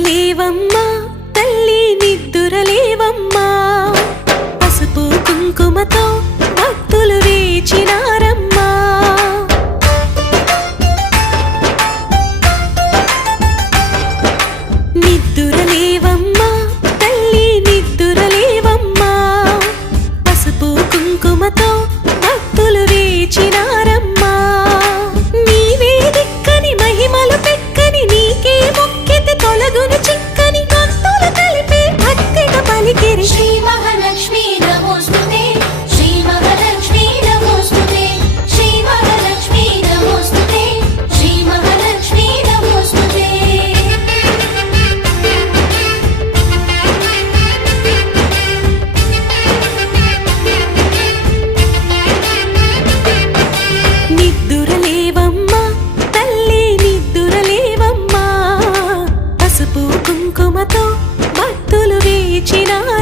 నిద్దురలేవమ్మా తల్లి నిద్దురలేవమ్మా పసుపు కుంకుమతో భక్తులు వేచినారమ్మా నిద్దురలేవమ్మా తల్లి నిద్దురలేవమ్మా పసుపు కుంకుమతో భక్తులు వేచినారమ్మా నీవే దిక్కని మహిమలు పెక్కని నీకే మొక్కితే తొలగును చిక్కని భక్తులు కలిపే భక్తిగా పలికిరి శ్రీ మహాలక్ష్మీ నమోస్తుతే శ్రీ మహాలక్ష్మీ నమోస్తుతే శ్రీ మహాలక్ష్మీ నమోస్తుతే శ్రీ మహాలక్ష్మీ నమోస్తుతే నిద్దురలేవమ్మా తల్లి నిద్దురలేవమ్మా పసుపు కుంకుమతో భక్తులు వేచినారమ్మా